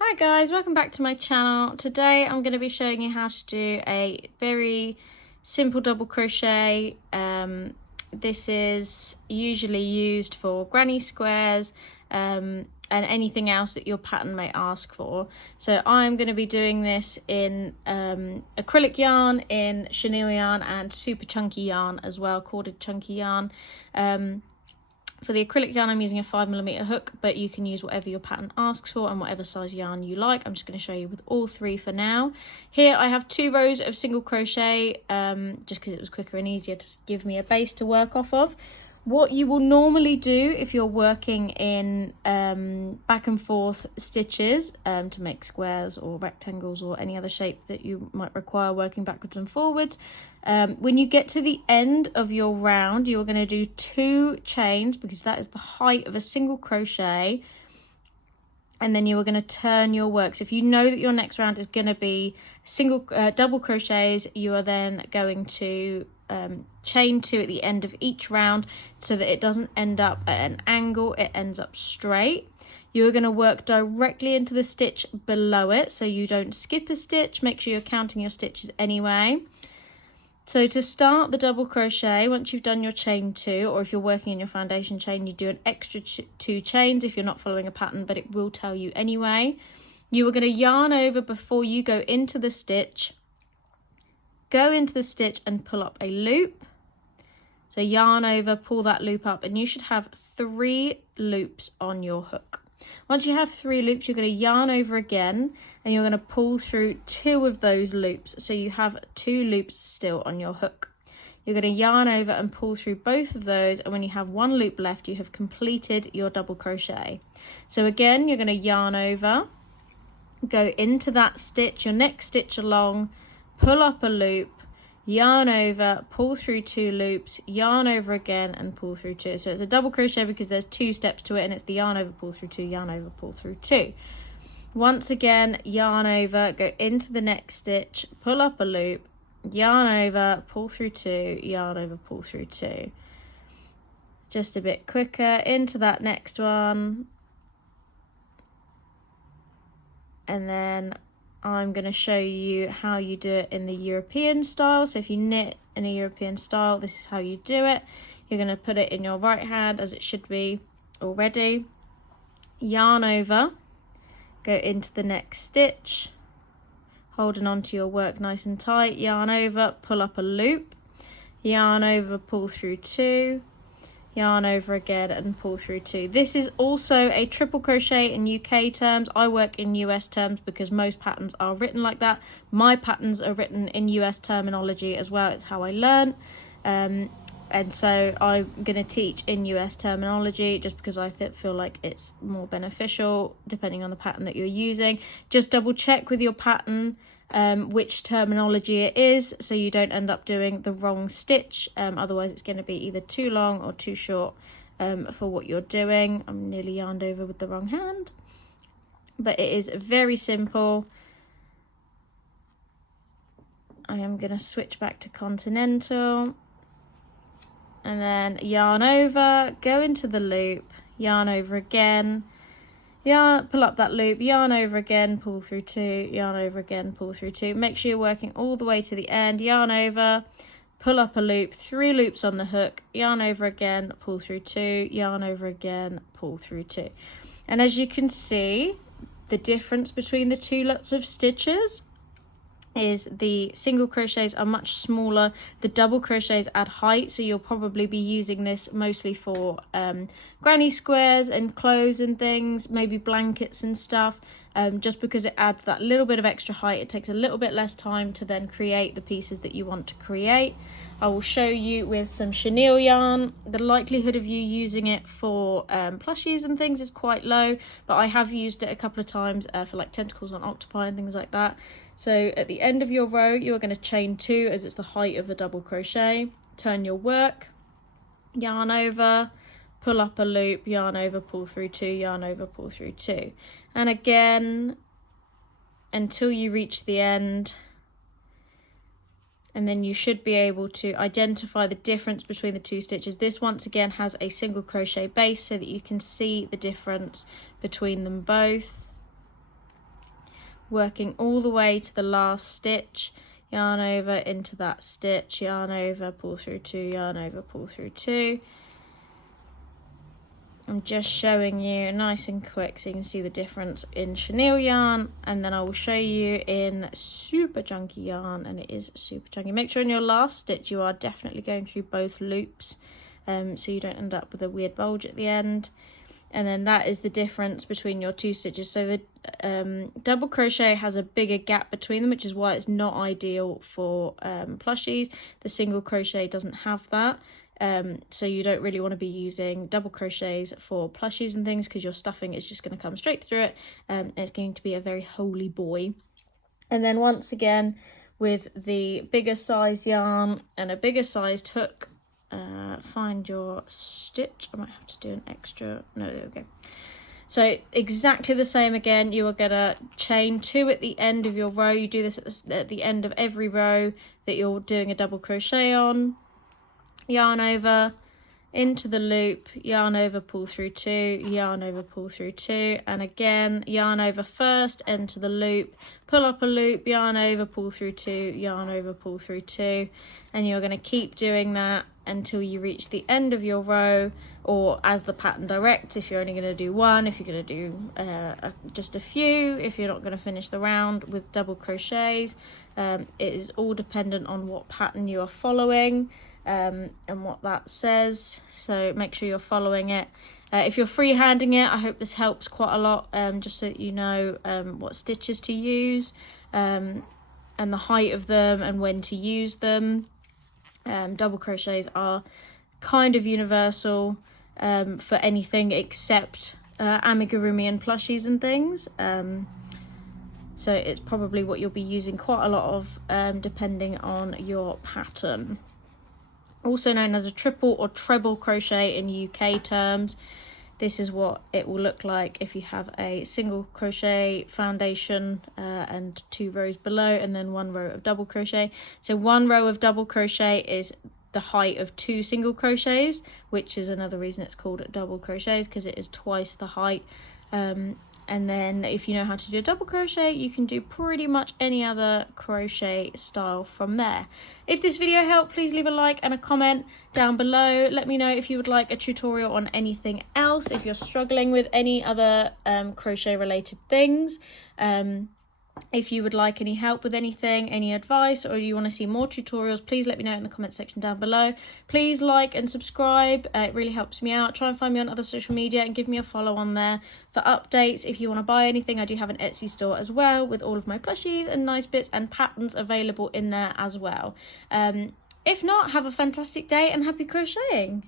Hi guys, welcome back to my channel. Today I'm going to be showing you how to do a very simple double crochet. This is usually used for granny squares and anything else that your pattern may ask for. So I'm going to be doing this in acrylic yarn, in chenille yarn and super chunky yarn as well, corded chunky yarn. For the acrylic yarn, I'm using a 5mm hook, but you can use whatever your pattern asks for and whatever size yarn you like. I'm just going to show you with all three for now. Here I have 2 rows of single crochet, just because it was quicker and easier to give me a base to work off of. What you will normally do if you're working in back and forth stitches to make squares or rectangles or any other shape that you might require working backwards and forwards, when you get to the end of your round, you're going to do 2 chains because that is the height of a single crochet, and then you are going to turn your work. So if you know that your next round is going to be double crochets, you are then going to chain 2 at the end of each round so that it doesn't end up at an angle, it ends up straight. You are going to work directly into the stitch below it, so you don't skip a stitch. Make sure you're counting your stitches anyway. So to start the double crochet, once you've done your chain 2, or if you're working in your foundation chain, you do an extra 2 chains if you're not following a pattern, but it will tell you anyway. You are going to yarn over before you go into the stitch. Go into the stitch and pull up a loop. So yarn over, pull that loop up, and you should have 3 loops on your hook. Once you have 3 loops, you're going to yarn over again, and you're going to pull through 2 of those loops. So you have 2 loops still on your hook. You're going to yarn over and pull through both of those, and when you have 1 loop left, you have completed your double crochet. So again, you're going to yarn over, go into that stitch, your next stitch along, pull up a loop, yarn over, pull through 2 loops, yarn over again and pull through 2. So it's a double crochet because there's 2 steps to it, and it's the yarn over, pull through 2, yarn over, pull through 2. Once again, yarn over, go into the next stitch, pull up a loop, yarn over, pull through 2, yarn over, pull through 2. Just a bit quicker into that next one. And then I'm going to show you how you do it in the European style. So if you knit in a European style, this is how you do it. You're going to put it in your right hand as it should be already. Yarn over, go into the next stitch, holding on to your work nice and tight. Yarn over, pull up a loop, yarn over, pull through 2, yarn over again and pull through 2. This is also a triple crochet in UK terms. I work in US terms because most patterns are written like that. My patterns are written in US terminology as well. It's how I learn, and so I'm going to teach in US terminology just because I feel like it's more beneficial depending on the pattern that you're using. Just double check with your pattern which terminology it is, so you don't end up doing the wrong stitch. Otherwise it's going to be either too long or too short for what you're doing. I'm nearly yarned over with the wrong hand, but it is very simple. I am going to switch back to continental, and then yarn over, go into the loop, yarn over again, yarn, pull up that loop, yarn over again, pull through 2, yarn over again, pull through 2. Make sure you're working all the way to the end. Yarn over, pull up a loop, 3 loops on the hook, yarn over again, pull through 2, yarn over again, pull through 2. And as you can see, the difference between the 2 lots of stitches is the single crochets are much smaller, the double crochets add height, so you'll probably be using this mostly for granny squares and clothes and things, maybe blankets and stuff, just because it adds that little bit of extra height. It takes a little bit less time to then create the pieces that you want to create. I will show you with some chenille yarn. The likelihood of you using it for plushies and things is quite low, but I have used it a couple of times for like tentacles on octopi and things like that. So at the end of your row, you are going to chain 2 as it's the height of a double crochet. Turn your work, yarn over, pull up a loop, yarn over, pull through 2, yarn over, pull through 2. And again, until you reach the end. And then you should be able to identify the difference between the 2 stitches. This once again has a single crochet base so that you can see the difference between them both. working all the way to the last stitch, yarn over into that stitch, yarn over, pull through 2, yarn over, pull through 2. I'm just showing you nice and quick so you can see the difference in chenille yarn, and then I will show you in super chunky yarn, and it is super chunky. Make sure in your last stitch you are definitely going through both loops, so you don't end up with a weird bulge at the end. And then that is the difference between your 2 stitches. So the double crochet has a bigger gap between them, which is why it's not ideal for plushies. The single crochet doesn't have that. So you don't really want to be using double crochets for plushies and things, because your stuffing is just going to come straight through it, and it's going to be a very holy boy. And then once again, with the bigger size yarn and a bigger sized hook, find your stitch. I might have to do an extra, no, there we go. So exactly the same again, you are going to chain 2 at the end of your row. You do this at the end of every row that you're doing a double crochet on. Yarn over into the loop, yarn over, pull through 2, yarn over, pull through 2, and again yarn over first, into the loop, pull up a loop, yarn over, pull through 2, yarn over, pull through 2, and you're going to keep doing that until you reach the end of your row, or as the pattern directs, if you're only going to do 1, if you're going to do just a few, if you're not going to finish the round with double crochets. It is all dependent on what pattern you are following, and what that says, so make sure you're following it. If you're freehanding it, I hope this helps quite a lot, just so that you know what stitches to use, and the height of them and when to use them. Double crochets are kind of universal for anything except amigurumi and plushies and things, so it's probably what you'll be using quite a lot of, depending on your pattern. Also known as a triple or treble crochet in UK terms. This is what it will look like if you have a single crochet foundation and 2 rows below, and then 1 row of double crochet. So 1 row of double crochet is the height of 2 single crochets, which is another reason it's called double crochets, because it is twice the height. And then if you know how to do a double crochet, you can do pretty much any other crochet style from there. If this video helped, please leave a like and a comment down below. Let me know if you would like a tutorial on anything else, if you're struggling with any other crochet related things. If you would like any help with anything, any advice, or you want to see more tutorials, please let me know in the comment section down below. Please like and subscribe, it really helps me out. Try and find me on other social media and give me a follow on there for updates. If you want to buy anything, I do have an Etsy store as well, with all of my plushies and nice bits and patterns available in there as well. If not, have a fantastic day and happy crocheting.